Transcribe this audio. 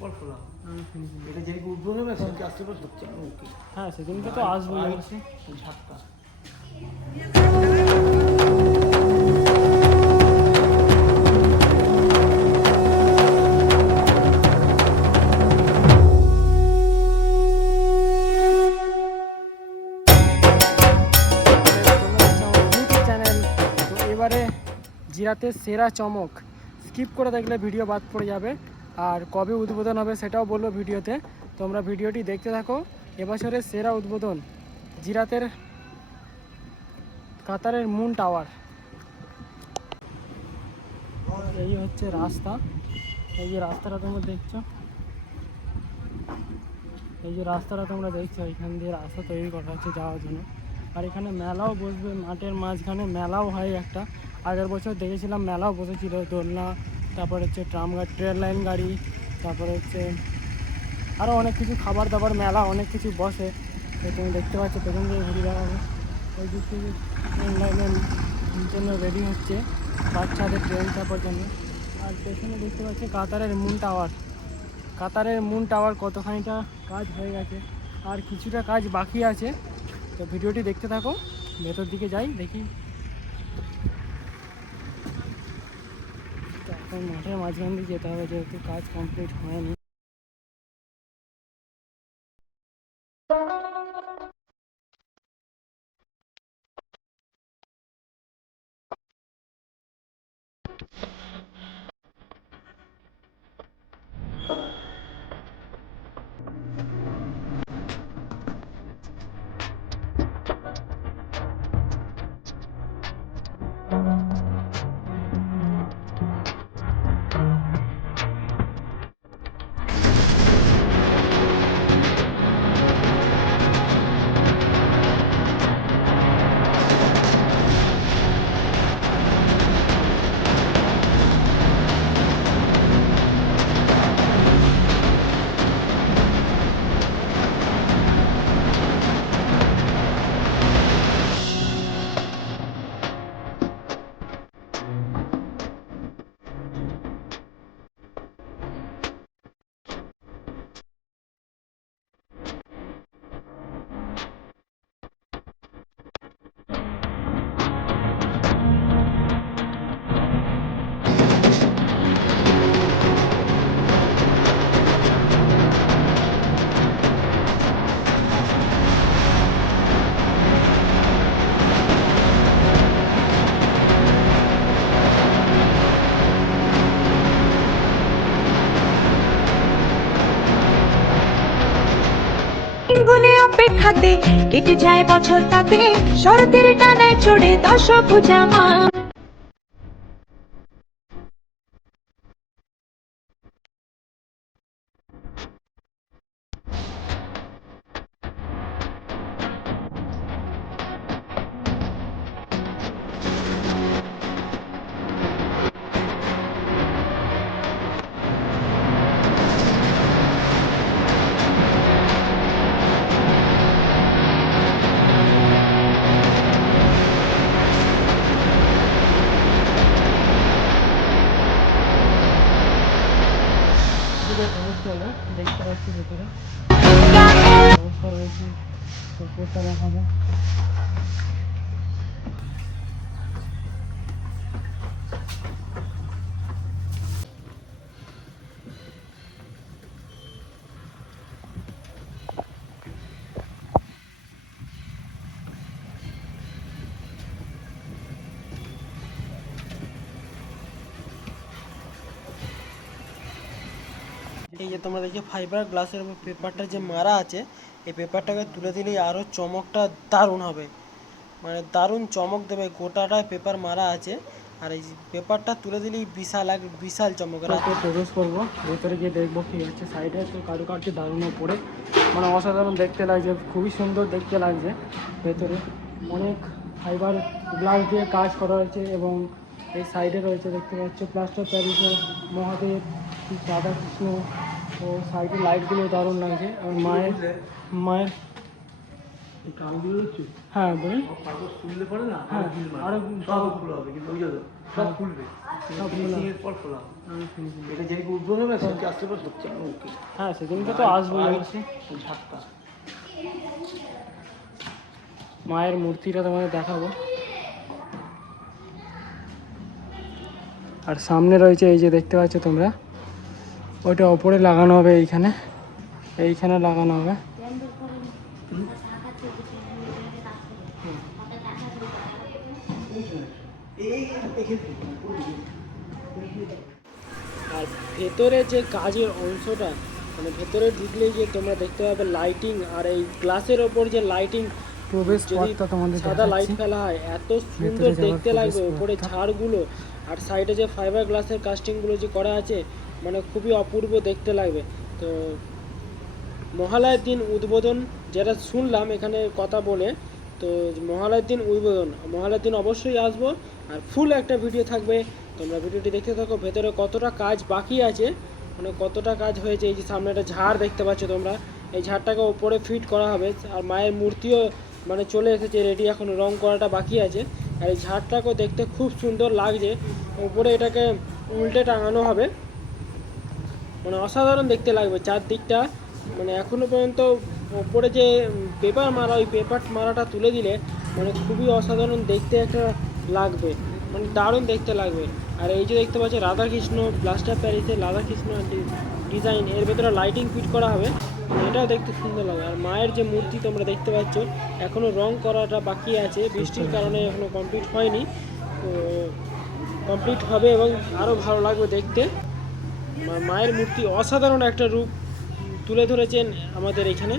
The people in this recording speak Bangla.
পর খোলা হবে। আমি finishing এটা যেদিকে উদ্বোধন হবে সেদিকে আসতে পারে ঢুকছে ওকে। হ্যাঁ সেদিনকে তো আসব। সাতটা চ্যানেল। এবারে জিরাতে সেরা চমক। স্কিপ করে দেখলে ভিডিও বাদ পড়ে যাবে। আর কবে উদ্বোধন হবে সেটাও বলল ভিডিওতে। তোমরা ভিডিওটি দেখতে থাকো। এবছরের সেরা উদ্বোধন জিরাতের কাতারের মুন টাওয়ার। এই হচ্ছে রাস্তা। এই যে রাস্তাটা তোমরা দেখছ। এই যে রাস্তাটা তোমরা দেখছ, এখান দিয়ে রাস্তা তৈরি করা হচ্ছে যাওয়ার জন্য। আর এখানে মেলাও বসবে, মাঠের মাঝখানে মেলাও হয় একটা। আগের বছর দেখেছিলাম মেলাও বসেছিল, দোলনা তারপর হচ্ছে ট্রাম গাড়ি ট্রেন লাইন গাড়ি, তারপরে হচ্ছে আরও অনেক কিছু খাবার দাবার মেলা, অনেক কিছু বসে। তো তুমি দেখতে পাচ্ছ পেছন দিয়ে ঘুরে দেওয়া হবে ওই দিক থেকে ট্রেন লাইনের জন্য রেডি হচ্ছে বাচ্চাদের ট্রেন চাপার জন্য। আর পেছনে দেখতে পাচ্ছি কাতারের মুন টাওয়ার। কাতারের মুন টাওয়ার কতখানিটা কাজ হয়ে গেছে, আর কিছুটা কাজ বাকি আছে। তো ভিডিওটি দেখতে থাকো, ভেতর দিকে যাই, দেখি তো এখন মাঠের মাঝখান দিয়ে যেতে হবে যেহেতু কাজ কমপ্লিট হয়নি গুনে অপেক্ষাতে কেটে যায় বছর তাতে। শরতের টানায় চড়ে দশ পূজা মা। ভেতরে? অবস্থা রয়েছে উপরটা দেখাবো এই যে তোমরা দেখছ ফাইবার গ্লাসের উপর পেপারটা যে মারা আছে, এই পেপারটাকে তুলে দিলেই আরও চমকটা দারুণ হবে। মানে দারুণ চমক দেবে গোটাটায় পেপার মারা আছে। আর এই পেপারটা তুলে দিলেই বিশাল এক, বিশাল চমক। রাতে প্রবেশ করব, ভেতরে গিয়ে দেখব কি হচ্ছে সাইডে তো কারুকার্য দারুণ পড়ে মানে অসাধারণ দেখতে লাগছে, খুবই সুন্দর দেখতে লাগছে ভেতরে। অনেক ফাইবার গ্লাস দিয়ে কাজ করা হয়েছে এবং এই সাইডে রয়েছে, দেখতে পাচ্ছ, প্লাস্টার প্যারিসের মহাদেব, রাধাকৃষ্ণ ও সাইডে লাইটগুলো দারুণ লাগছে। আর মায়ের মায়ের হ্যাঁ বলুন। শুনলে পরে না হ্যাঁ আরও সব কিন্তু বুঝে সব খুলবে সব খোলা হবে। আসতে পারে ঢুকছে ওকে হ্যাঁ সেদিনকে তো আসব মায়ের মূর্তিটা তোমাদের দেখাবো। আর সামনে রয়েছে এই যে দেখতে পাচ্ছ তোমরা। ওইটা ওপরে লাগানো হবে এইখানে। এইখানে লাগানো হবে। আর ভেতরে যে কাজের অংশটা মানে ভেতরে ঢুকলেই যে তোমরা দেখতে পাবে লাইটিং আর এই গ্লাসের ওপর যে লাইটিং প্রবেশ পথটা তোমাদের সাদা লাইট ফেলা হয় এত সুন্দর দেখতে লাগবে উপরে। ঝাড়গুলো আর সাইডে যে ফাইবার গ্লাসের কাস্টিংগুলো যে করা আছে মানে খুবই অপূর্ব দেখতে লাগবে। তো মহালয়ের দিন উদ্বোধন যেটা শুনলাম এখানে কথা বলে, তো মহালয়ের দিন উদ্বোধন, মহালয়ের দিন অবশ্যই আসব। আর ফুল একটা ভিডিও থাকবে। তোমরা ভিডিওটি দেখতে থাকো, ভেতরে কতটা কাজ বাকি আছে মানে কতটা কাজ হয়েছে, এই যে সামনে একটা ঝাড় দেখতে পাচ্ছ তোমরা। এই ঝাড়টাকে ওপরে ফিট করা হবে, আর মায়ের মূর্তিও মানে চলে এসেছে রেডি এখন রং করাটা বাকি আছে। আর এই ঝাড়টাকেও দেখতে খুব সুন্দর লাগছে। উপরে এটাকে উল্টে টাঙানো হবে। মানে অসাধারণ দেখতে লাগবে চারদিকটা। মানে এখনও পর্যন্ত ওপরে যে পেপার মারা, ওই পেপার মারাটা তুলে দিলে মানে খুবই অসাধারণ দেখতে একটা লাগবে। মানে দারুণ দেখতে লাগবে। আর এই যে দেখতে পাচ্ছ রাধাকৃষ্ণ ব্লাস্টার প্যারিসের রাধাকৃষ্ণ ডিজাইন, এর ভেতরে লাইটিং ফিট করা হবে। এটাও দেখতে সুন্দর লাগবে। আর মায়ের যে মূর্তি তোমরা দেখতে পাচ্ছ এখনও রং করাটা বাকি আছে। বৃষ্টির কারণে এখনও কমপ্লিট হয়নি। তো কমপ্লিট হবে এবং আরও ভালো লাগবে দেখতে। মায়ের মূর্তি অসাধারণ একটা রূপ তুলে ধরেছেন আমাদের এখানে।